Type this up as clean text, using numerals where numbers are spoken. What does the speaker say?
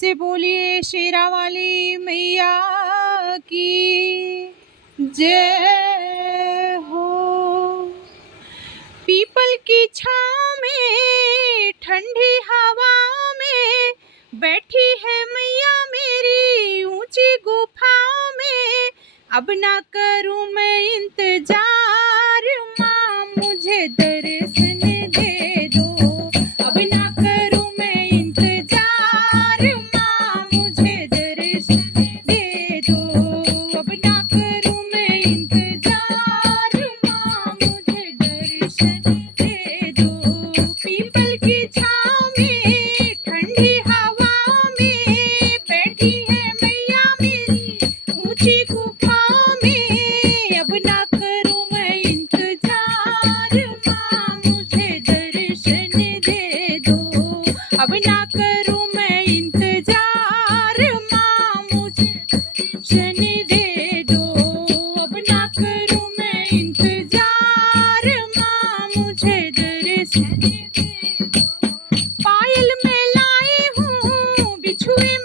से बोलिए शेरा वाली मैया की जय हो। पीपल की छाँव में ठंडी हवा में बैठी है मैया मेरी ऊंची गुफाओं में। अब ना करूं मैं इंतजार, माँ मुझे दर्शन दे दो। अब ना करूं मैं इंतजार, माँ मुझे दर्शन दे दो। अब ना करूं मैं इंतजार, माँ मुझे दर्शन दे दो। पीपल की छाँव में ठंडी हवा में बैठी है मैया मेरी ऊंची गुफाओं में। अब ना करूं मैं इंतजार, माँ मुझे दर्शन दे दो। अब ना करूं मैं इंतजार, माँ मुझे दर्शन दे दो। अब ना करूं मैं इंतजार, माँ मुझे दर्शन दे दो। पायल में लाई हूँ बिछुए